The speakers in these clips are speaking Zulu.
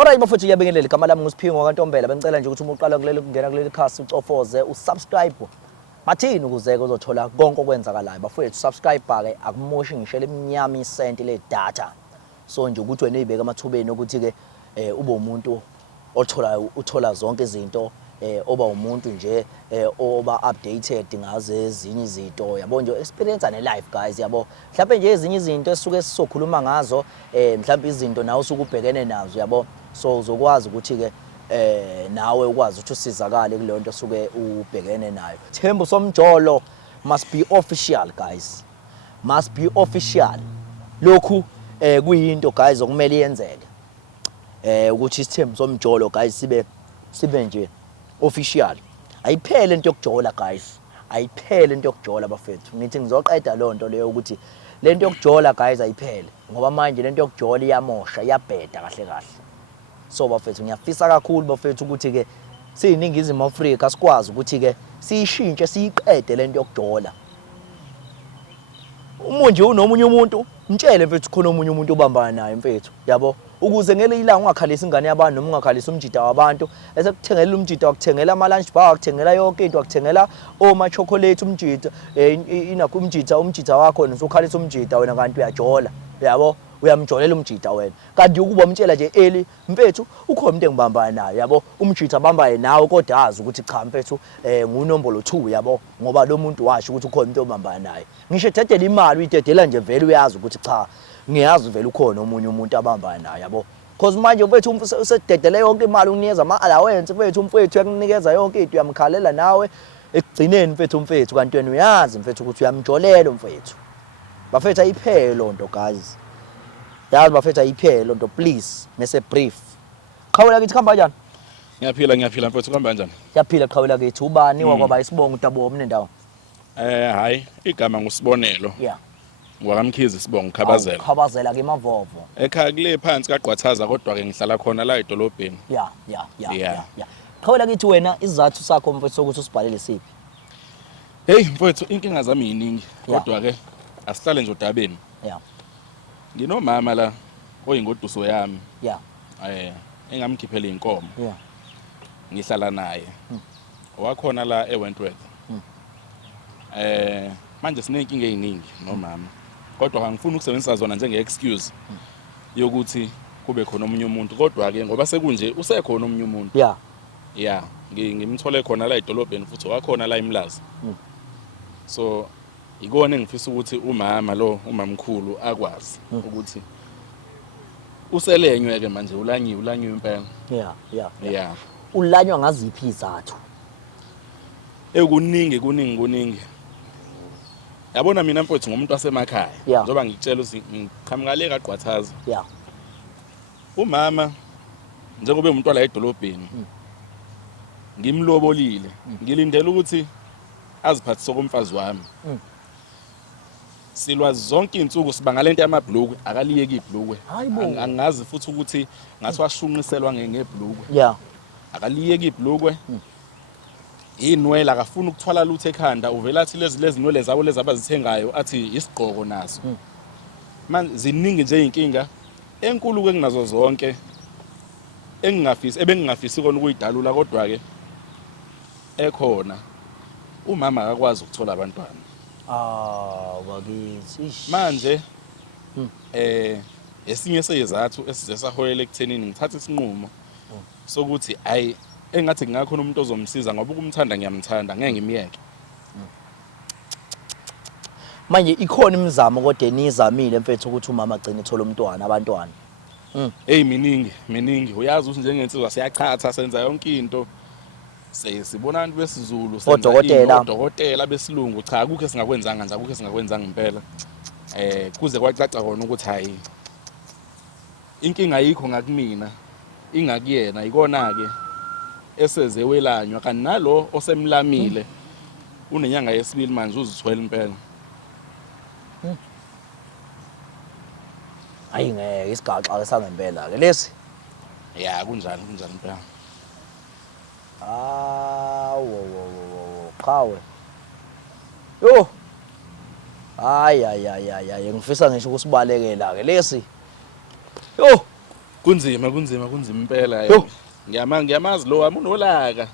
Alright bafethu ngiyabingelela igama lami nguSiphingo kaNtombela bengicela nje ukuthi uma uqala ukungena kuleli khasi ucofoze usubscribe bathini ukuze uzothola konke okwenzakalayo bafethu subscribe ke akumoshi ngishele eminyama isenti le data so nje ukuthi wena izibeka amathubeni ukuthi ke ube umuntu uthola zonke izinto oba umuntu nje oba updated ngaze ezinye izinto yabo nje experience ne life guys yabo mhlawumbe nje ezinye izinto esuke sizokhuluma ngazo mhlawumbe izinto nawe usukubhekene nazo yabo so uzokwazi ukuthi ke nawe ukwazi ukuthi usizakale kulento suke ubhekene nayo. Thembu Somjolo must be official guys, must be official. Lokhu kuyinto guys okumele yenzeke ukuthi isithembu Somjolo guys sibe nje official. Ayiphele into yokujola guys, ayiphele into yokujola bafethu. Ngithi ngizoqeda lonto leyo ukuthi lento yokujola guys ayiphele ngoba manje lento yokujola iyamosha iyabheda kahle kahle. So bafethu ngiyafisa kakhulu bafethu ukuthi ke siyiningizimu Afrika sikwazi ukuthi ke siyishintshe siyiqede lento yokujola. Umunje unomunye umuntu mtshele mfethu khona omunye umuntu obambana naye mfethu yabo ukuze ngele ilanga ungakhalisa ingane yabantu noma ungakhalisa umjida wabantu esekuthengela umjida wakuthengela ama lunch bar wakuthengela yonke into wakuthengela oma chocolate umjida inakho umjida wakho nosukhalisa umjida wena kanti uyajola yabo uyamjolela umjida wena kanti ukuba umtshela nje eli mfethu ukhona umuntu engibambana naye yabo umjida abambaye nawe kodwa azi ukuthi cha mfethu ngunombolo 2 yabo ngoba lo muntu washo ukuthi ukhona umuntu obambana naye ngisho dedela imali uyidedela nje vele uyazi ukuthi cha ngiyazi vele ukhona omunye umuntu abambana naye yabo because manje mfethu usededele yonke imali unikeza ama allowance mfethu yakunikeza yonke into uyamkhalela nawe ekugcineni mfethu kanti wena uyazi mfethu ukuthi uyamjolela mfethu bafethu ayiphele lonto guys yazi bafethu ayiphele lonto please mase brief qhawela kithi khamba kanjani Ngiyaphila mfethu kuhamba kanjani Yaphila qhawela kithi ubani wakwaba isibongo uTabo omnendawo hayi igama nguSibonelo yeah ngwakamkhizi Sibongo Khabazela Khabazela ke Mavovo ekhaya kule phansi kaGqwathaza kodwa ke ngihlala khona la edolobheni yeah qhawela kithi wena isizathu sakho mfethu sokuthi usibhalele siphi hey mfethu inkinga zami yiningi kodwa ke asihlale nje odabeni yeah nginomama la oyingoduso yami yeah engamkhiphela inkomo yeah ngihlala naye wakhona la eWentworth manje sinenkinga eziningi nomama kodwa angifuni ukusebenzisa zona njenge excuse yokuthi kube khona omunye umuntu kodwa ke ngoba sekunje usekhona omunye umuntu yeah ngimthole khona la edolobheni futhi wakhona la eMlazi so ikona engifisa ukuthi umama lo umamkhulu akwazi ukuthi uselenywe ke manje ulanywe impela yeah ulanywa ngaziphi izathu kuningi yabona mina mfowethu ngomuntu wasemakhaya njoba ngikutshela ukuthi ngiqhamuka le kaGqwathaza umama njengoba umuntu la edolobheni ngimlobolile ngilindele ukuthi aziphathise komfazi wami silwazi zonke insuku sibanga lento yamabhlukwe akaliyeki ibhlukwe angazi futhi ukuthi ngathi washunqiselwa ngebhlukwe akaliyeki ibhlukwe inwele akafuna ukuthwala lutho ekhanda uvela athi lezi nwele zabo lezi abazithengayo athi isigqoko naso manje ziningi nje inkinga enkulu kenginazo zonke ebengingafisi kona ukuyidalula kodwa ke ekhona umama akakwazi ukuthola abantwana bakithi manje esinye sezizathu esize saholela ekuthenini ngithatha isinqumo sokuthi ayi engathi kungakhona umuntu ozomsiza ngoba ukumthanda ngiyamthanda ngeke ngimiyeke manje ikhona imizamo kodwa enizamile mfethu ukuthi umama agcine ethola umntwana abantwana hey miningi uyazi ukuthi njengensizwa siyachatha senza yonke into sibona abantu besiZulu senza odokotela besilungu cha akukho esingakwenzanga nje akukho esingakwenzanga impela kuze kwacaca kona ukuthi hayi inkinga ayikho ngakumina ingakuyena ikona ke eseze welanywa kanti nalo osemlamile unenyanga yesibili manje uzithwele impela hayi ngeke isigaxa esangempela ke lesi kunjani impela qawe yo hayi ngifisa ngisho ukusibalekela ke lesi yo kunzima impela Yo. ngiyamazi lo wami unolaka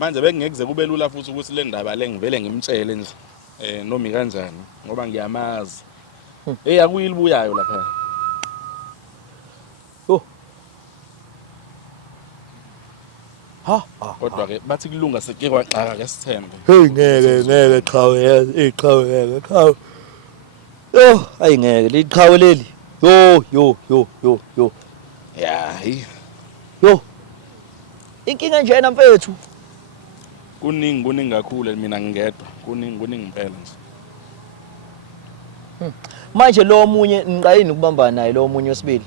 manje bekungekuze kube lula futhi ukuthi le ndaba le ngivele ngimtshele nje noma kanjani ngoba ngiyamazi akuyilibuyayo lapha kodwa ke bathi kulunga seke kwaxaka ke sithembe hey ngeke qhawe qhawe ayi ngeke liqhawe leli yo hayi yo inkinga njena mfethu kuningi kakhulu mina ngingedwa kuningi impela nje manje lo omunye niqayini ukubamba naye lo omunye wesibili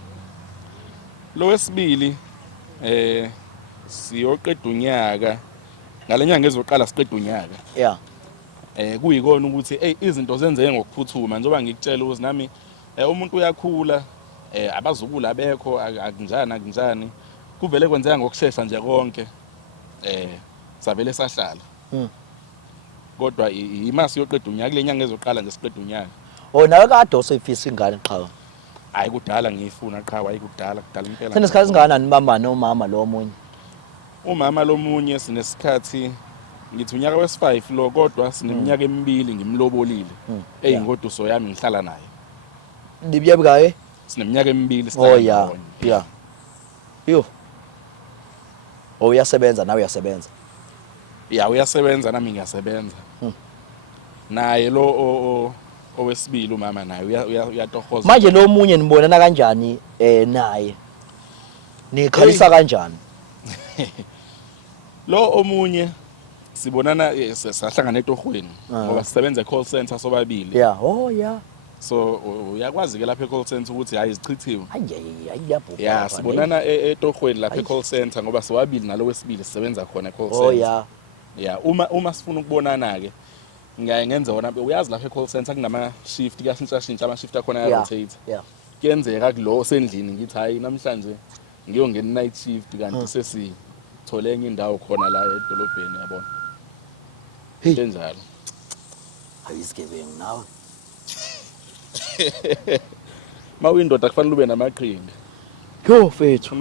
lo wesibili siyoqeda unyaka ngalenyanga ezoqala siqeda unyaka yeah kuyikona ukuthi izinto zenzeke ngokuphuthuma njengoba ngikutshela ukuthi nami umuntu uyakhula abazukulu abekho akunjani kuvele kwenzeka ngokusheshsha nje konke savele sahlala kodwa imasi yoqeda unyaka kulenyanga ezoqala nje siqeda unyaka nawe kade osefisa ingane qhawe hayi kudala ngiyifuna qhawe hayi kudala impela sene sikhathi singana nibamba nomama lo omunye umama lomunye sinesikhathi ngithi unyaka wesi5 lo kodwa sineminyaka emibili ngimlobolile eyingoduso yami ngihlala naye nibuye bikaye sineminyaka emibili sihlala yeah yo uyasebenza nawe uyasebenza uyasebenza nami ngiyasebenza naye lo owesibili umama naye uyatohoza manje lo omunye nibonana kanjani naye nikhalisa kanjani lo omunye sibonana sahlangana etohweni ngoba sisebenza e-call center sobabili yeah so uyakwazi ke lapha e-call center ukuthi hayi izichithiwe ayiyabhubha sibonana etohweni lapha e-call center ngoba siwabili nalo wesibili sisebenza khona e-call center uma sifuna ukubonana ke ngiyaye ngenze wona uyazi lapha e-call center kunama shift kuyashintsha ama shift akhona ya rotate kuyenzeka kulo sendlini ngithi hayi namhlanje ngiyongena night shift kanti sesithole enye indawo khona la edolobheni yabona njalo ayisigebengu nawe mawindoda kufanele ube namaqhinga yo fethu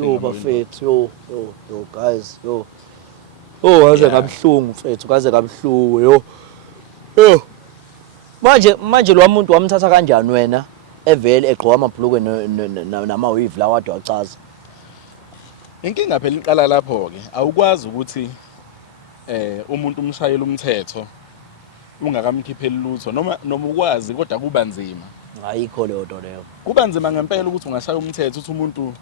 yo bafethu yo guys yo kaze kabuhlungu mfethu kaze kabuhlungu yo manje lo muntu wamthatha kanjani wena evele egqoka amabhlukwe namawivi la wade wachaza inkinga phela iqala lapho ke awukwazi ukuthi umuntu umshayela umthetho ungakamkhipheli lutho noma ukwazi kodwa kuba nzima ayikho leyo nto leyo kuba nzima ngempela ukuthi ungashaya umthetho uthi umuntu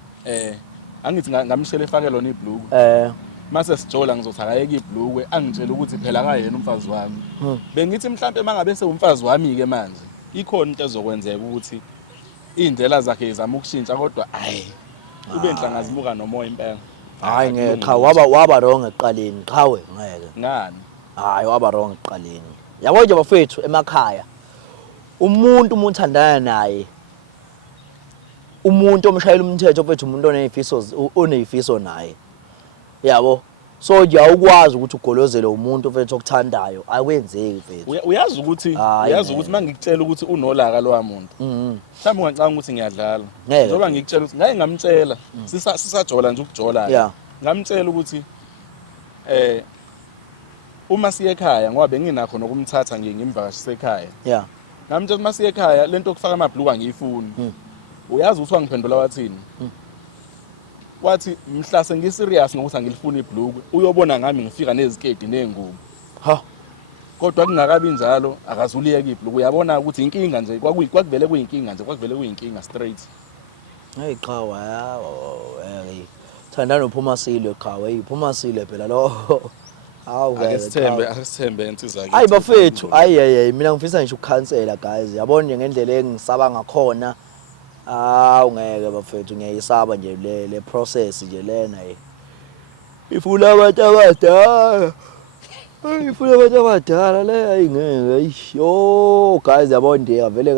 angithi ngamshele efake lona ibhlukwe mase sijola ngizothi akayeke ibhlukwe angitshela ukuthi phela akayena umfazi wami bengithi mhlambe mangabe sewumfazi wami ke manje ikhona into ezokwenzeka ukuthi indlela zakhe izama ukushintsha kodwa ube nhlangazibuka nomoya impela hayi ngeke cha waba wrong eqaleni qhawe ngeke ngani hayi waba wrong eqaleni yabo nje bafethu emakhaya umuntu uthandana naye umuntu omshayela umthetho mfethu umuntu oneyifiso naye yabo so nje awukwazi ukuthi ugolozele umuntu mfethu okuthandayo akwenzeki mfethu uyazi ukuthi mangikutshela ukuthi unolaka lo muntu mhlawumbe ungacanga ukuthi ngiyadlala njengoba ngikutshela ukuthi ngaye ngamtshela sisajola nje ukujola ngamtshela ukuthi uma siye ekhaya ngoba benginakho nokumthatha ngimvakashise ekhaya ngamtshela uma siye ekhaya lento okufaka amabhlukwa ngiyifuni uyazi ukuthi wangiphendula wathini wathi mhlase ngiserious ngokuthi angilifuni ibhlukwe uyobona ngami ngifika nezikedi nengubo kodwa kungakabi njalo akazuliyeka ibhlukwe uyabona ukuthi inkinga nje kwakuvele kuyinkinga straight hey qhawa thandana uphuma sile qhawe iphuma sile phela lo akesithembe insizwa hayi bafethu hayi mina ngifisa nje ukukhansela guys yabona nje ngendlela engisaba ngakhona ungeke bafethu ngiyayisaba nje le process nje lena ifuna abantu abadala le ayingeke yo guys yabona nje avele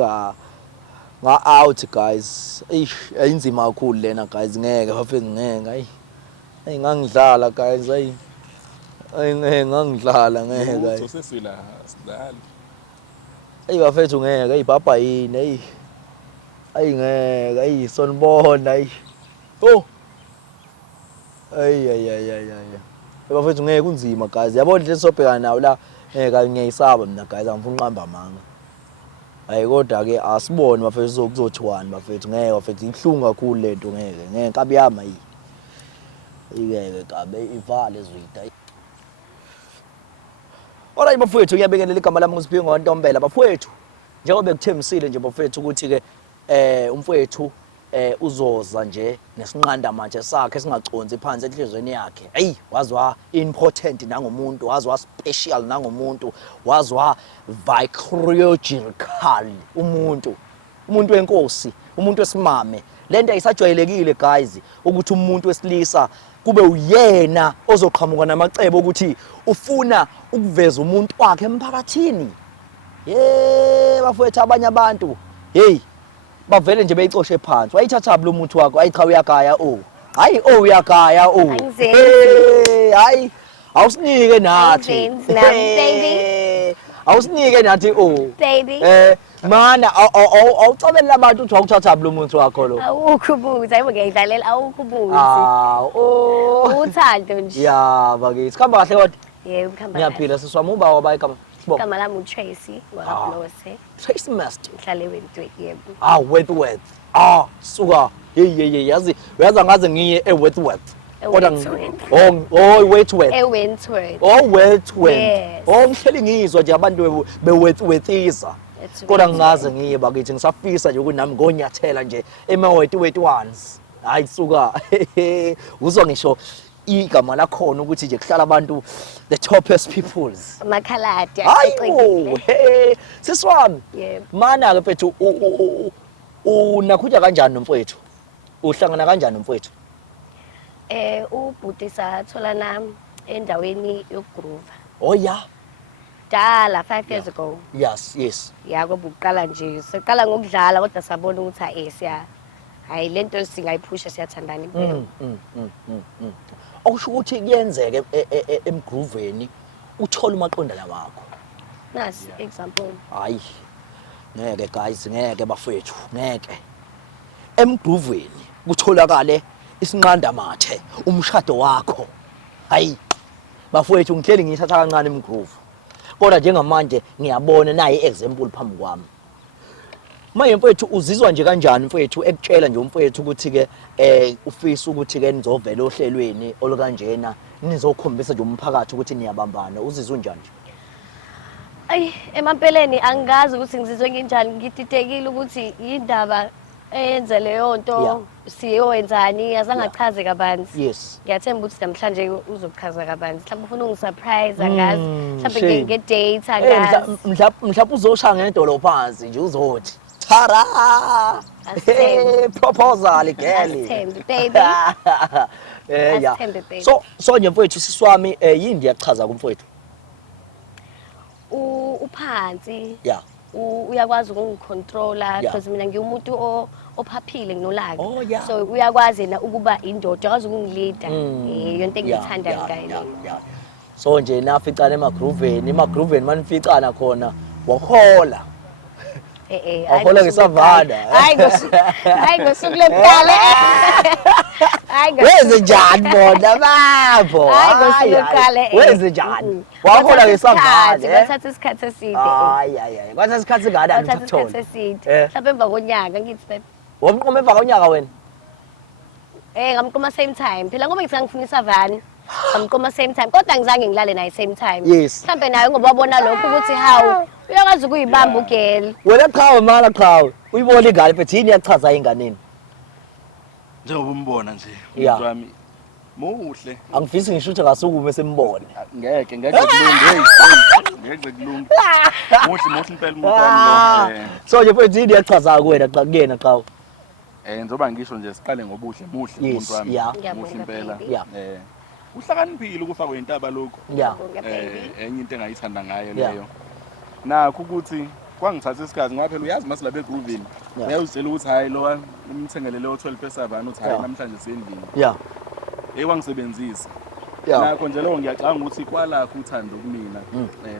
out guys ayinzima kakhulu lena guys ngeke bafethu ngeke ngangidlala guys ngangidlala ngeke sesila sidlala bafethu ngeke ibhabha yini Ayi ngeke, ayi sonibona ayi. Oh. Ayi. Bafethu ngeke kunzima guys. Yabona nje sobhekana nawo la ngeke ngiyayisaba mina guys angifuni uqamba amanga. Hayi kodwa ke asibone bafethu kuzothiwani bafethu ngeke bafethu ibhlungu kakhulu lento ngeke nkabi yami ayi. Ngeke kabe ivale ezwida. Alright bafethu ngiyabekelela igama lami nguSiphiwe Ntombela bafethu. Njengoba bekuthembisile nje bafethu ukuthi ke umfowethu uzoza nje nesinqanda manje sakhe singaconsi phansi enhlizweni yakhe. Hey, wazwa important nangomuntu, wazwa special nangomuntu, wazwa vicarious umuntu wenkosi, umuntu wesimame. Lento ayisajwayelekile guys ukuthi umuntu wesilisa kube uyena ozoqhamuka namacebo ukuthi ufuna ukuveza umuntu wakhe emphakathini. Bafowethu abanye abantu hey bavele nje beyicoshe phansi wayithatha lo muntu wakho ayi cha uyagaya hayi uyagaya hayi awusinike nathi baby awusinike nathi baby mana awucabela abantu uthi awuthatha lo muntu wakho lo awukhubuza ayibo ngiyidlalela awukhubuzi uthando nje ya bakithi khamba kahle kodwa yebo khamba ngiyaphila siswami uba wabayi kama igama lami uTracy wakabulose Tracy Master ngihlale Wentworth yebo Wentworth suka hey yazi ngaze ngiye eWentworth kodwa Wentworth ngihleli ngizwa nje abantu beWentworthisa kodwa ngingaze ngiye bakithi ngisafisa nje ukuthi nami ngonyathela nje eMawetwet ones hayi suka uzwa ngisho igama lakhona ukuthi nje kuhlala abantu the toppest peoples amakhaladi hey siswami yebo mana ke mfethu unakhutha kanjani nomfowethu uhlangana kanjani nomfowethu ubhuti sathola nami endaweni yokugrova yeah dala 5 years ago yes yakobe uqala nje siqala ngokudlala kodwa sabona ukuthi hayi lento singayiphusha siyathandana impela okusho ukuthi kuyenzeke emgrooveni uthola umaqondana wakho nasi example hayi ngeke guys ngeke bafethu ngeke emgrooveni kutholakale isinqanda mathe umshado wakho hayi bafethu ngihleli ngiyithatha kancane emgroove kodwa njengamanje ngiyabona nayi example phambi kwami manje mfethu uzizwa nje kanjani mfethu ekutshela nje umfethu ukuthi ke ufisa ukuthi ke nizovela ohlelweni olukanjena nizokhombisa nje umphakathi ukuthi niyabambana uzizwe njani nje ayi emampeleni angazi ukuthi ngizizwe nginjani ngididekile ukuthi indaba eyenze leyo nto siyowenzani azange achaze kabanzi yes ngiyathemba ukuthi namhlanje uzochaza kabanzi mhlawumbe ufuna ungisurprise angazi mhlawumbe ngedate angazi mhlawumbe uzoshaya ngedolo phansi nje uzothi tara proposal girl baby yeah so nje mfowethu siswami yini ndiyachaza kumfowethu uphansi yeah uyakwazi ukungicontrola because mina ngiwumuntu ophaphile nginolaka yeah. So uyakwazi na ukuba indoda yakwazi ukungilida yonke engiyithanda ngayo so nje naficana emagrooveni manificana khona wahola wahola ngesavana hayi ngosuku lokuqala wenze njani bona babo hayi ngosuku lokuqala wenze njani wahola ngesavana kwathatha isikhathi eside hayi kwathatha isikhathi ngani ukuthola mhlawumbe emva konyaka ngithi baby wamqoma emva konyaka wena ngamqoma same time phela ngoba ngithi ngifuna isavana ngamqoma same time kodwa ngizange ngilale naye same time mhlawumbe naye ngoba wabona lokho ukuthi hawu uyakwazi ukuyibamba ugel wena qhawe uyibona ingane phethe yini yachaza inganeni njengoba umbona nje umuntu wami muhle angifisi ngisho ngasukume sembone ngeke kulunge ngeke kulunge muhle impela umuntu wami so nje phethe yini yachaza kuwena kuyena qhawe njoba ngisho nje siqale ngobuhle muhle umuntu wami muhle impela uhlakaniphile ukufakwe intaba lokho enye into engayithanda ngayo leyo nakho ukuthi kwangithatha isikhathi ngoba phela uyazi mase labe groovini uyazitshela ukuthi hayi lo umthengelele o12 esavana uthi hayi namhlanje sendlini wangisebenzisa nakho nje lo ngiyacanga ukuthi kwalakho uthando kumina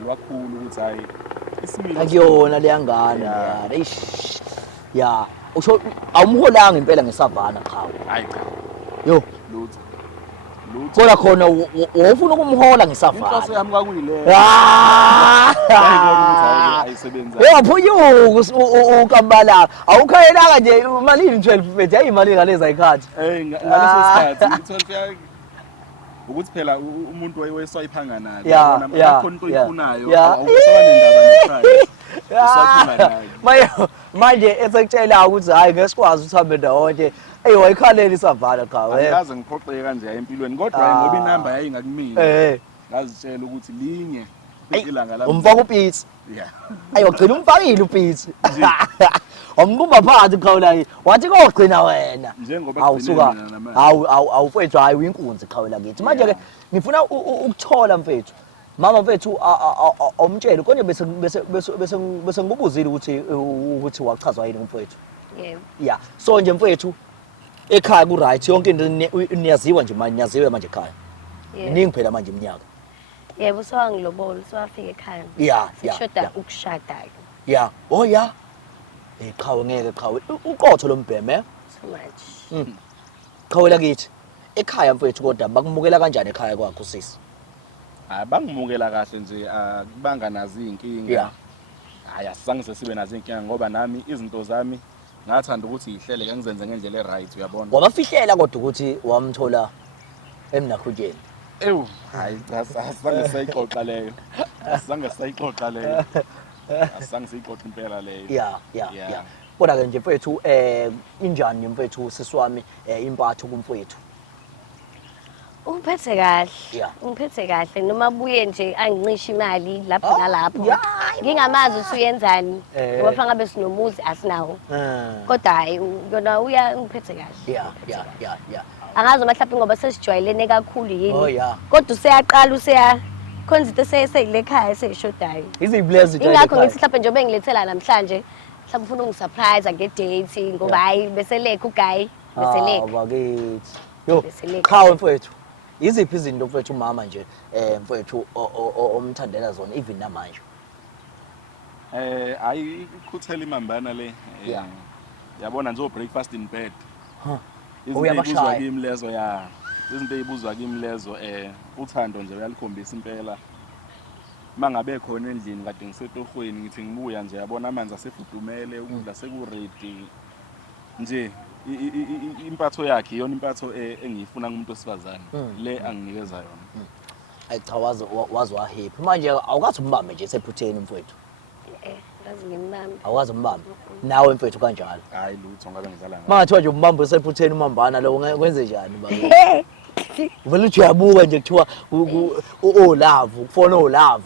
lwakhulu ukuthi hayi isimilo akuyona leyangane usho awumholanga impela ngeSavana qhawe. Hayi cha. Yo, Lutho. Bona khona wofuna ukumhola ngeSavana. Inhloso yami kwakuyile. Ayisebenza. Uyaphunyuka uKambala. Awukhayelanga nje imali 12 bethe ayimali ngalezi ayikhathi. Ngaleso sikhathi 12 ukuthi phela umuntu wayeswayiphanga nayo khona khona into oyifunayo awusaba nendaba neprice. Manje esekutshela ukuthi hayi ngeke sikwazi ukuhambe ndawonye. Wayikhalela iSavana qhawe. Angikaze ngiphoxeke kanje empilweni kodwa ngoba inamba yayingakumina. Ngazitshela ukuthi linye ilanga lami. Umfaka uPitsi. Ayogcina umfakile uPitsi. Wambumba phansi qhawula wathi kogcina wena. Awusuka awufethu hayi uyinkunzi qhawula kithi. Manje ke ngifuna ukuthola mfethu. Mama mfethu awumtshela konje bese ngibuzile ukuthi wachazwa yini umfethu. Yebo. Yeah. So nje mfethu ekhaya ku right yonke into niyaziwa nje manje niyaziwe manje ekhaya. Iningi phela manje iminyaka. Yebo sewangilobole sewafika ekhaya. Yeah. Sishoda ukushada ke. Yeah. Oh yeah. Qhawe ngeke qhawe uqotho lombheme. So much. Qhawela kithi ekhaya mfethu kodwa bakumukela kanjani ekhaya kwakho sisi? Hayi bangimukela kahle nje banganazi inkinga. Hayi asizange sesibe nazo inkinga ngoba nami izinto zami ngathanda ukuthi ihlele ke ngizenze ngendlela eright uyabona. Wabafihlela kodwa ukuthi wamthola emnakhutsheni. Ewu hayi asizange sayixoxa leyo. Asizange sayixoxa leyo. Asizange sayixoxa impela leyo. Yeah. Kodwa ke nje mfethu injani mfethu sisiwami impatho kumfethu? Ungiphethe kahle. Ungiphethe kahle noma buye nje angincisha imali lapho nalapho. Ngingamazi ukuthi uyenzani. Ngoba fanele ngabe sinomuzi asinawo. Kodwa hayi yona ungiphethe kahle. Yeah. Angazi mhlawumbe ngoba sesijwayelene kakhulu yini. Kodwa useyaqala khona izinto eseyilekhaya seyishodayo. Izibless nje. Ingakho ngithi mhlawumbe njengoba engilethela namhlanje mhlawumbe ufuna ungisurprise nge-date ngoba hayi bese lekho uGuy bese lekho. Bakithi. Yo, qhawe mfethu. Iziphi izinto mfethu umama nje mfethu omthandela zona even namanje? Hayi ikhuthela imambana le. Yabona nje breakfast in bed. Izinto ezibuzwa kimi lezo izinto ezibuzwa kimi lezo uthando nje uyalikhombisa impela. Mangabe khona endlini kade ngisetohweni ngithi ngibuya nje yabona amanzi asefudumele ukudla seku-ready nje impatho yakhe iyona impatho engiyifuna kumuntu wesifazane le anginikeza yona. Cha wazi happy manje awukathi umbambe nje sephutheni mfethu. Ngazi ngimbambe. Awukazi umbambe nawe mfethu kanjalo. Hayi lutho ngabe ngidlala ngayo. Mangathiwa nje umbambe sephutheni umambana lo kwenze njani bakithi? Vele uyabuka nje kuthiwa love ukufona love.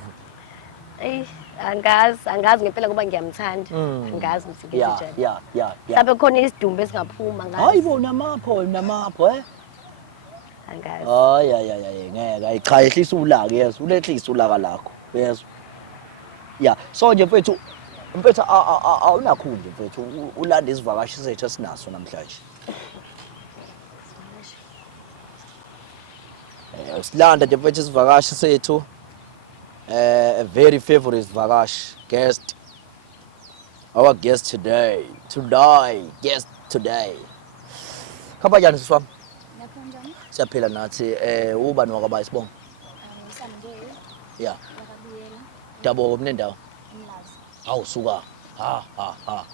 Angazi ngempela ngoba ngiyamthanda. Angazi ukuthi ngiyenze njani. Yeah. Mhlawumbe khona isidumbu esingaphuma ngazi. Hayibo namapho Angazi. Hayi ngeke ayicha ehlisa ulaka yeso ulehlisa ulaka lakho yeso. Yeah, so nje mfethu awunakho nje mfethu ulanda isivakashi sethu esinaso namhlanje. Silanda nje mfethu isivakashi sethu. A very favorite Vagash guest. Our guest today. Khamba njani siswami? Nakhonjani? Siyaphila nathi ubani wakaba isibongo? Ngisamndile. Yeah. Yakabuyela. Dabo mnendawo. Umlazi. Awusuka.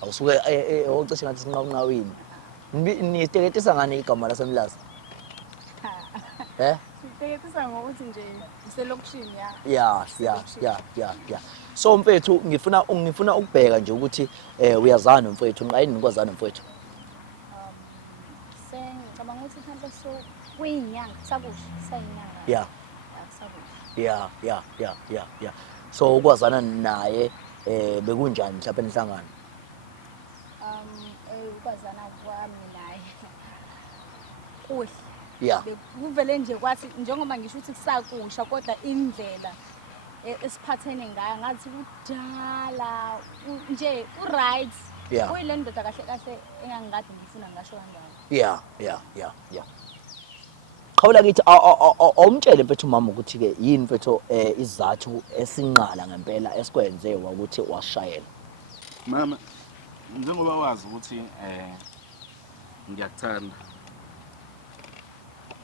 Awusuke ocishe ngathi sinqawini. Niteketisa ngani igama lasemlazi? Siteketisa ngokuthi nje iselokishini Yeah. So mfethu ngifuna ukubheka nje ukuthi uyazana mfethu nqayini nikwazana mfethu. Ngicabanga ukuthi mhlawumbe so kuyinyanga sakusha sayinyanga. Yeah. Sakusha. Yeah. So ukwazana naye bekunjani mhlawumbe nihlangana? Ukwazana kwami naye. Kuhle. Yeah. Kuvele nje kwathi njengoba ngisho ukuthi kusakusha kodwa indlela esiphathene ngayo ngathi kudala nje right. Kuyile ndoda kahle engangikade ngifuna ngasho kanjalo. Yeah. Qhawula kithi awumtshele mfethu mama ukuthi ke yini mfethu isizathu esinqala ngempela esikwenze ukuthi wasishayela. Mama njengoba wazi ukuthi ngiyakuthanda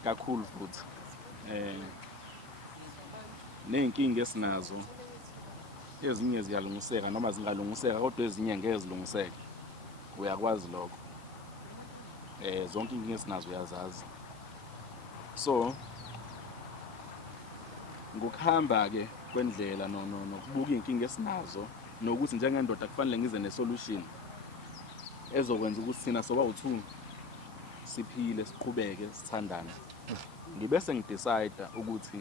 kakhulu futhi ney'nkinga esinazo ezinye ziyalungiseka noma zingalungiseka kodwa ezinye ngeke zilungiseke uyakwazi lokho zonke inkinga esinazo uyazazi so ngokuhamba-ke kwendlela nokubuka iy'nkinga esinazo nokuthi njengendoda kufanele ngize ne-solution ezokwenza ukuthi thina soba-2 siphile siqhubeke sithandane ngibese ngidecide ukuthi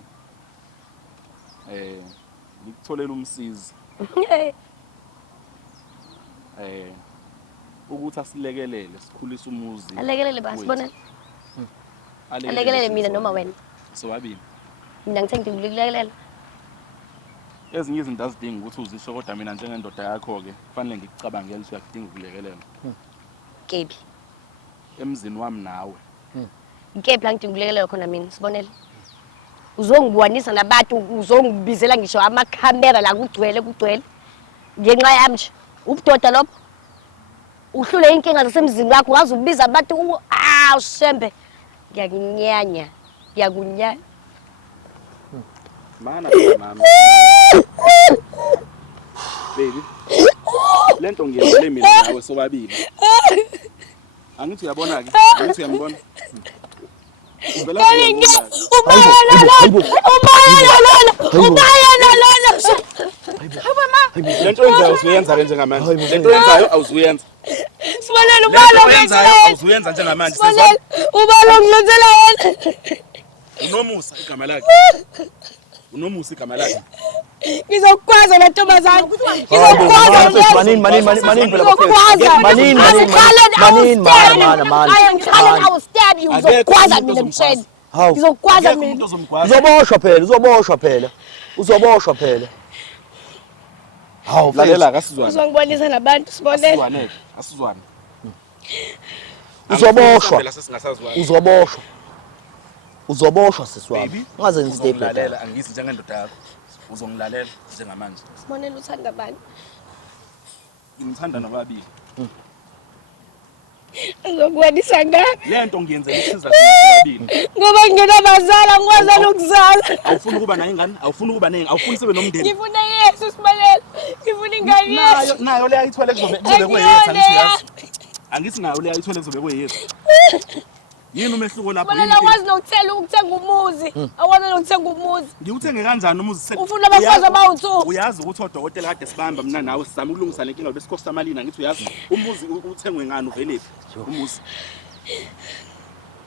ngikutholela umsizi ukuthi asilekelele sikhulise umuzi alekelele basi sibonele alekelele mina noma wena sobabili mina ngithenge ngikulekelela ezinye izinto azidingi ukuthi uzisho kodwa mina njengendoda yakho-ke kufanele ngikucabangele ukuthi uyakudinga ukulekelela kephi emzini wami nawe kephi la ngidinga ukulekelela khona mina sibonele uzongibonisa nabantu uzongibizela ngisho amakhamera la kugcwele ngenxa yami nje ubudoda lopho uhlule inkinga zasemzini wakho ungaze ubiza abantu ushembe ngiyakunyanya mana mama baby lento ngiyenzele mina nawe sobabili angithi uyabona-ke angithi uyambona lento yenzayo usuyenza-ke njengamanje lento yenzayo awuzuyenza sibonele awuzuyenza njengamanje ubalo ngilenzela yena unomusa igama lakhe unomusa igama lakhe ngizokwaza la ntombazana uzoboshwa phela hawu lalela kasizwane uzongibonisa nabantu sibonele asizwane uzoboshwa sisiwami ungaze ngistep lalela angisi njengendoda yakho uzongilalela njengamanje sibonele uthanda abantu ngimthanda nobabili ngizokubonisa ngapi lento ngiyenzela ukusiza sobabili ngoba nginabazala ngikwazi ukuzala awufuni ukuba nayo ingane awufuni ukuba nengi awufuni sibe nomndeni ngifuna Yesu sibonele ngifuna ingane Yesu nayo le ayithwele kuzobe kuyethu angithi nayo le ayithwele kuzobe kuyethu yini umehluko lapho yini akwazi nokuthenga umuzi akwazi nokuthenga umuzi ngiwuthenge kanjani umuzi ufuna abafazi abawu2 uyazi ukuthi odokotela kade sibamba mina nawe sizama ukulungisa le nkinga besikhosi samalini ngithi uyazi umuzi uthengwe ngani uvelephi umuzi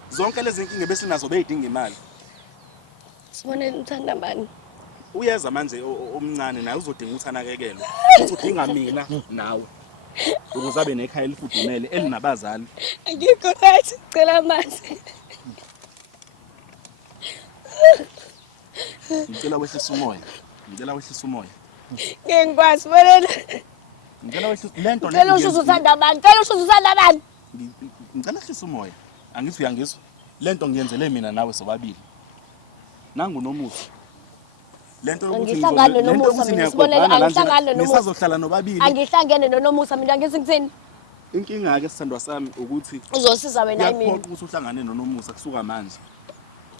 zonke lezi nkinga besinazo beyidinga imali sibonele uthanda bani uyeza manje omncane naye uzodinga ukuthi anakekelwe uthi udinga mina nawe ukuze abe nekhaya elifudumele elinabazali angikho right cela amanzi ngicela wehlisa umoya ngengikwazi bonela ngicela wehlisa lento cela usho uthanda abantu ngicela wehlisa umoya angithi uyangizwa lento ngiyenzele mina nawe sobabili nangu nomusa lento yokuthi ngihlangane nomusa mina sibonele angihlangane nomusa nisazohlala nobabili angihlangene nomusa mina ngithi ngithini inkinga ke sithandwa sami ukuthi uzosiza wena yimi mina ukuthi uhlangane nomusa kusuka manje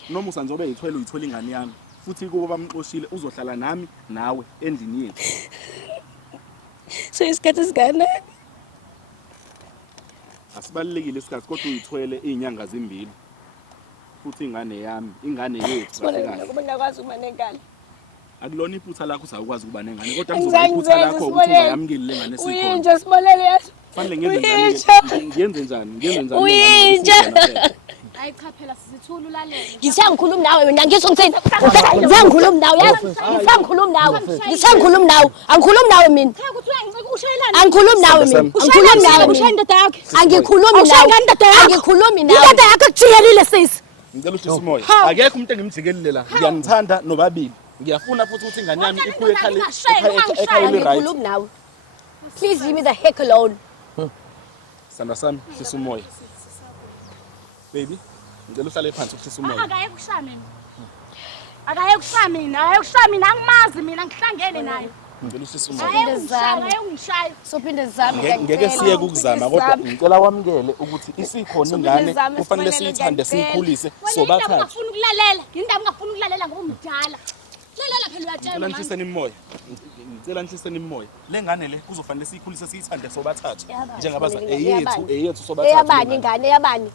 nomusa njengoba uyithola ingane yami futhi kuba bamxoshile uzohlala nami nawe endlini yethu so isikhathi sigana asibalekile isikhathi kodwa uyithwele izinyanga ezimbili futhi ingane yami ingane yethu kahle kuba ngakwazi ukuba nengane akulona iphutha lakho usawukwazi ukuba nengane kodwa ngizoba iphutha lakho ukuthi ungayamukeli lengane sikho uyinja sibonele yathi fanele ngiyenze njani uyinja hayi cha phela sizithula ulalela ngisangikhuluma nawe wena ngisho ngithini ngisangikhuluma nawe yazi ngisangikhuluma nawe angikhulumi nawe mina cha ukuthi ushayelana angikhulumi nawe mina ushaya indoda yakhe angikhulumi nawe indoda yakhe kujiyelile sisi ngicela uhlisa umoya akekho umuntu engimjikelile la ngiyanithanda nobabili ngiyafuna futhi ukuthi ingane yami ikhuye ekhaya right angikhulumi nawe please leave me the heck alone sandwa sami hlisa umoya baby ngicela uhlale phansi uhlisa umoya akaye kushaya mina angimazi mina ngihlangene naye ngicela usisi umoya ayungishaya sophinde zizame ngeke siye ukuzama kodwa ngicela wamukele ukuthi isikhona ingane kufanele siyithande siyikhulise sobathathu ngafuna ukulalela indaba ngafuna ukulalela ngoba umdala lalela phela uyatshela ngicela nhliseni imoya ngicela nhliseni imoya le ngane le kuzofanele siyikhulise siyithande sobathathu njengabazali eyethu sobathathu eyabani ingane eyabani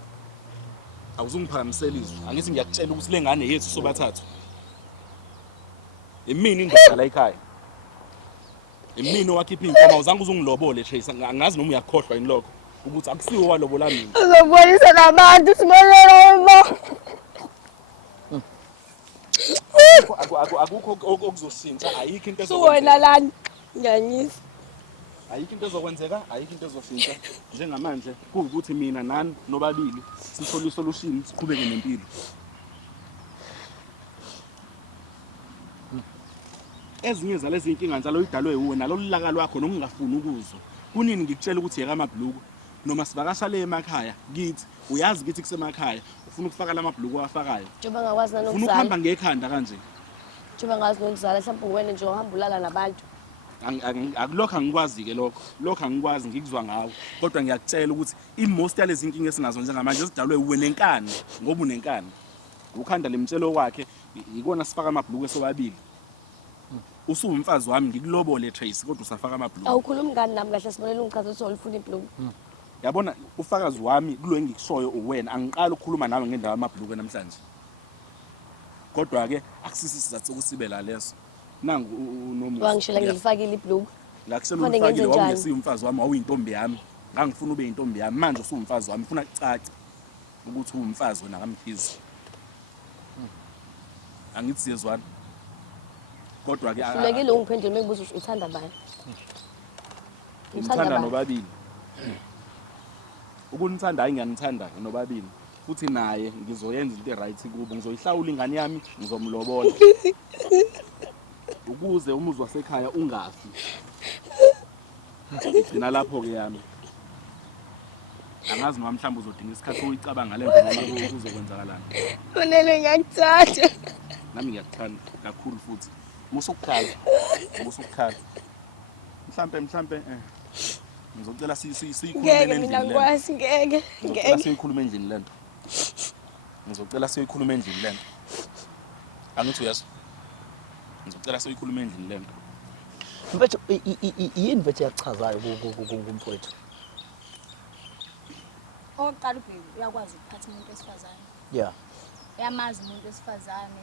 awuzungiphakamisela izwi angithi ngiyakutshela ukuthi le ngane yethu sobathathu imini indoda la ekhaya imini owakhipha inkomo uzange uzungilobole Trace angazi noma uyakhohlwa yini lokho ukuthi akusiwo walobola mina uzobonisa nabantu sibonele akukho okuzoshintsha ayikho into wena lana ngiyanyisa ayikho into ezokwenzeka ayikho into ezoshintsha njengamanje kuwukuthi mina nani nobabili sithole isolution siqhubeke nempilo ezinye zalezi inkinga njalo idalwe uwe nalo lilaka lwakho nokungafuni ukuzwa kunini ngikutshela ukuthi yeka amabhluku noma sivakasha le emakhaya kithi uyazi kithi kusemakhaya ufuna ukufaka lamabhluku awafakayo njengoba ngakwazi ufuna nanokuzala ukuhamba ngekhanda kanje njengoba ngazi nokuzala mhlawumbe wena nje uhamba ulala nabantu akulokho angikwazi ke lokho angikwazi ngikuzwa ngawo kodwa ngiyakutshela ukuthi imost yalezi inkinga esinazo njengamanje zidalwe uwe nenkani ngoba unenkani ukhanda lemtshelo wakhe ikona sifaka amabhluku esobabili usuwumfazi wami ngikulobole Trace kodwa usafaka amabhluku awukhulumi ngani nami kahle sibonele ungichaza ukuthi ulifuna ibhluku yabona ufakazi wami kulo engikushoyo uwena angiqala ukukhuluma nawe ngendaba amabhluku namhlanje kodwa ke akusisi sizathu ukusibe la leso nangu unomusa wangishela ngilifakile ibhluku lakusela ulifakile wawungesiyo umfazi wami wawuyintombi yami ngangifuna ube yintombi yami manje usuwumfazi wami ufuna kucaca ukuthi uwumfazi wena ngamkhizi angithi siyezwana kodwa ke hlulekile ungiphendule mengibuza ukuthi uthanda bani ngithanda nobabili ukunithanda hayi ngiyanithanda nobabili futhi naye ngizoyenza into right kubo ngizoyihlawula ingane yami ngizomlobola ukuze umuzi wasekhaya ungafi ngina lapho ke yami angazi noma mhlawumbe uzodinga isikhathi uyicabanga le nto noma kuzokwenzakalana Kunele ngiyakuthatha nami ngiyakuthanda kakhulu futhi musukukhala mhlambe ngizocela siyikhulume endlini mina ngikwazi ngeke siyikhulume endlini lento ngizocela siyikhulume endlini lento angithi uyasho ngizocela siyikhulume endlini lento mfethu yini mfethu yachazayo kumfowethu oqala ubheki uyakwazi ukuphatha umuntu wesifazane yeah uyamazi umuntu wesifazane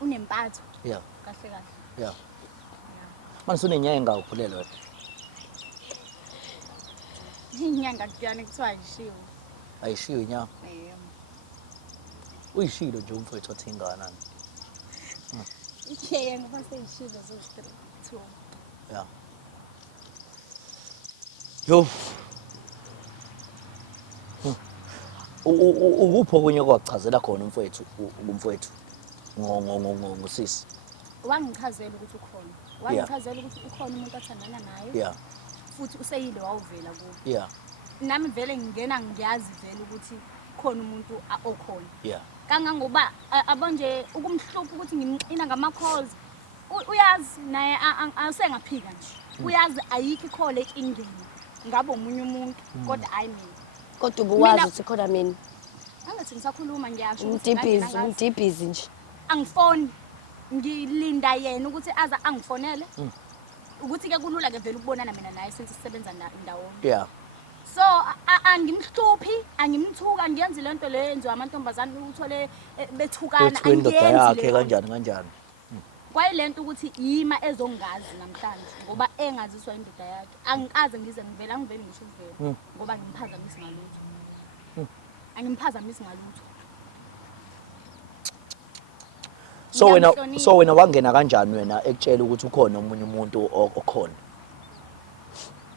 unempatho yeah kahle yeah manje unenyanga engawukhulelwe wena inyanga kuyani kuthiwa ayishiwo ayishiyo inyanga uyishilo nje umfowethu othi inganani ngoba seyishilo zo-3 yeah yo ukupho kunye kwachazela khona umfowethu ngosisi wangichazela ukuthi ukhona wangichazela ukuthi ukhona umuntu athandana naye yeah futhi useyile wawuvela kubo yeah nami vele ngingena ngiyazi vele ukuthi khona umuntu okhona yeah kangangoba abanje ukumhlupha ukuthi ngimqina ngama-calls uyazi naye asengaphika nje uyazi ayikho ikhole enkingeni ngabe omunye umuntu kodwa hayi mina kodwa ubuwazi ukuthi khona mina angathi ngisakhuluma ngiyasho umdibhizi nje angifoni ngilinda yena ukuthi aza angifonele ukuthi ke kulula ke vele ukubonana mina naye since sisebenza ndawonye yeah so angimhluphi angimthuka ngiyenza lento le yenziwa amantombazane uthole bethukana angiyenzi kanjani kwayilento ukuthi yima ezongazi namhlanje ngoba engaziswa indoda yakhe angikaze ngize ngivela ngivele ngisho uvela ngoba angimphazamisi ngalutho so wena wangena kanjani wena ekutshela ukuthi ukhona umunye umuntu okhona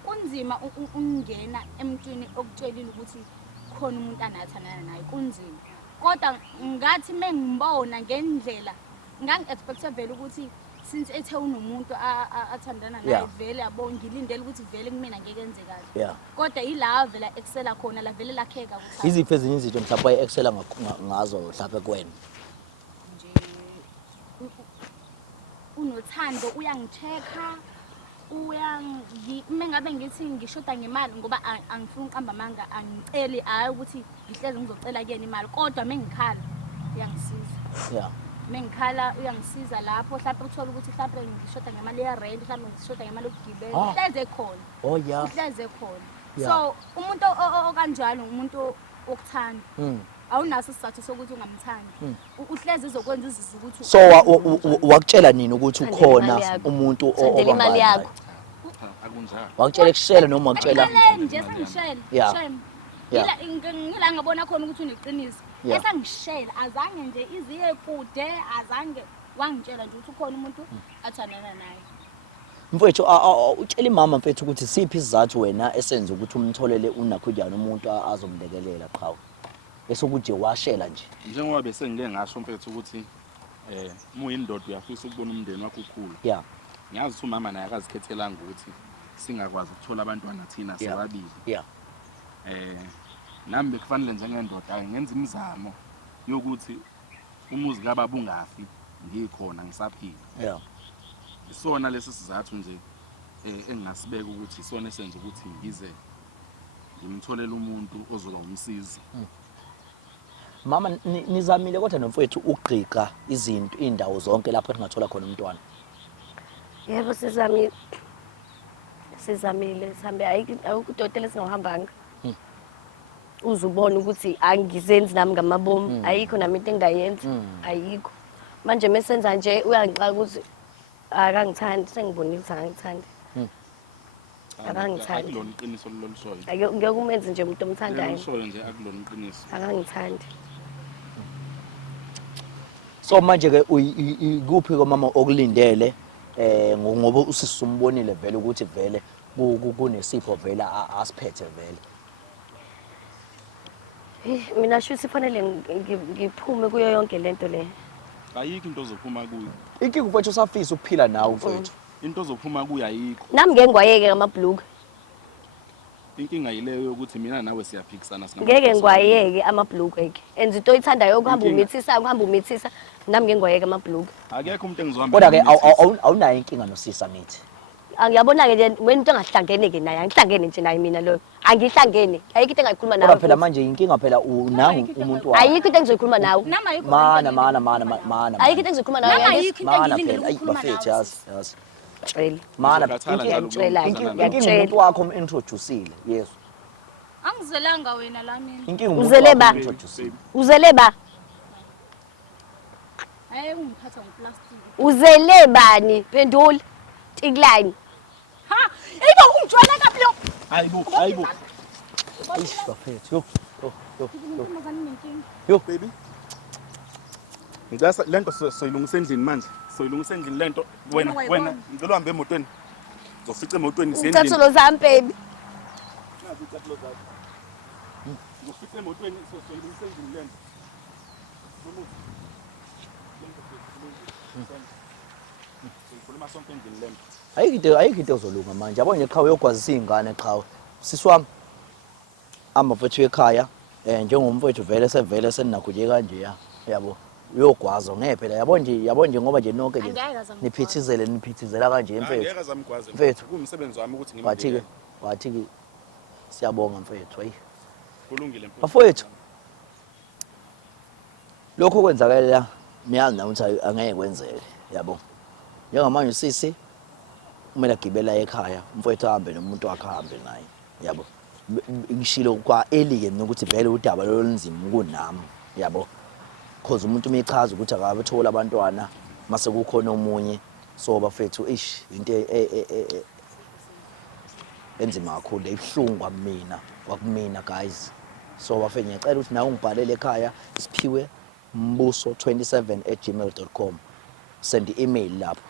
kunzima ungena emntwini okutshelile ukuthi khona umuntu anathanana naye kunzima kodwa ngathi mengimbona ngendlela ngangi-expecte vele ukuthi since ethe unomuntu athandana naye vele yabo ngilindele ukuthi vele kumina ngeke enze kahle kodwa yila vela excela khona la vele lakheka ukuthi iziphi ezinye izinto mhlawumbe waye-excela ngazo mhlawumbe kuwena unothando uyangicheck-a mengabe ngithi ngishoda ngemali ngoba angifuni uqamba amanga angiceli hayi ukuthi ngihleze ngizocela kuyena imali kodwa mengikhala uyangisiza mengikhala uyangisiza lapho mhlawumbe uthola ukuthi mhlawumbe ngishoda ngemali ye-rent mhlawumbe ngishoda ngemali yokugibela uhleze khona uhleze khona so umuntu okanjalo umuntu wokuthanda awunaso isizathu sokuthi ungamthandi uhleze izokwenza izizwe ukuthi so wakutshela nini ukuthi ukhona umuntu imali yakho akunjalo wakutshela ekushela noma wakutshela nje sengishela ngila ngabona khona ukuthi uneqiniso esangishela azange nje iziye kude azange wangitshela nje ukuthi ukhona umuntu athandana naye mfethu utshela imama mfethu ukuthi siphi isizathu wena esenza ukuthi umtholele unakhujana umuntu azomlekelela qhawe esokuthi washela nje njengoba bese ngike ngasho mfethu ukuthi muyindoda uyafisa ukubona umndeni wakho ukhula ngiyazi ukuthi umama naye akazikhethelanga ukuthi singakwazi ukuthola abantwana thina sebabili nami bekufanele njengendoda ngenza imizamo yokuthi umuzi kababa ungafi ngikhona ngisaphila isona lesi sizathu nje engingasibeka ukuthi isona esenza ukuthi ngize ngimtholele umuntu ozoba umsizi. Mama nizamile kodwa nomfowethu ugqiqa izinto indawo zonke lapho ningathola khona umntwana. Yebo sizamile. Sizamile sihambe ayikudotela singahambanga. Uzubona ukuthi angizenzi nami ngamabomu ayikho nami into engayenza ayikho. Manje mesenza nje uyangixaka ukuthi akangithandi sengibonile ukuthi akangithandi. Akangithandi. Akulona iqiniso lolushoyo. Ngeke umenze nje umuntu omthandayo. Lolushoyo nje akulona iqiniso. Akangithandi. So manje ke kuphi komama okulindele ngoba usisumbonile vele ukuthi vele kunesipho vele asiphethe vele. Mina shuthi fanele ngiphume kuyo yonke lento le. Ayikho into ozophuma kuyo. Inkinga mfowethu usafisa ukuphila nawe mfowethu. Into ozophuma kuyo ayikho. Nami ngeke ngiwayeke amabhluku. Inkinga yileyo yokuthi mina nawe siyaphikisana sina. Ngeke ngiwayeke amabhluku eke. Enza into oyithandayo ukuhamba umithisa nami ngeke ngiwayeke amabhluku. Akekho umuntu engizohamba. Kodwa ke awunayo inkinga nosisa nithi. Angiyabona ke nje wena into engahlangene ke naye angihlangene nje naye mina lo. Angihlangene. Ayikho into engayikhuluma nawe. Kodwa phela manje inkinga phela unangu umuntu wakho. Ayikho into engizoyikhuluma nawe. Mana. Ayikho into engizoyikhuluma nawe. Ayikho into engilindele ukukhuluma nawe. Yazi. Cela. Mana ngiyacela inkinga umuntu wakho umintroduceile. Yes. Angizelanga wena la mina. Inkinga Uzele ba? Uzele ba? Hayi ungiphatha ngoplastic. Uzele bani? Pendula. Tiklani. Ha, ibo ungijwayele kabi lo. Hayibo. Ish bafethu. Yo baby. Ngicela lento soyilungisa endlini manje. Soyilungisa endlini lento wena ngicela uhambe emotweni. Uzofica emotweni siyendlini. Ngicathulo zami baby. Nazi ngicathulo zami. Uzofica emotweni soyilungisa endlini lento. Sikhuluma sonke endlini lento. Ayikho into ozolunga manje. Yabo nje qhawe yogwazisa izingane qhawe. Sisi wami amafethu ekhaya njengomfethu vele sevele seninakho nje kanje yabo uyogwaza ngeke phela yabo nje ngoba nje nonke nje niphithizela kanje emfethu. Angeke azamgwaze mfethu kumsebenzi wami ukuthi ngimbe. Wathi siyabonga mfethu hayi. Kulungile mfethu. Bafowethu lokho kwenzakala miyazi na ukuthi angeke kwenzeke yabo. Njengamanje sisi kumele agibela ekhaya mfowethu ahambe nomuntu wakhe ahambe naye yabo. Ngishilo kwa eli nokuthi vele udaba lolunzima kunami yabo. Because umuntu umechaza ukuthi akabethola abantwana mase kukhona omunye so bafethu into enzima kakhulu ebhlungu kwakumina guys. So bafethu ngiyacela ukuthi nawe ungibhalele ekhaya isiphiwe mbuso27@gmail.com send email lapho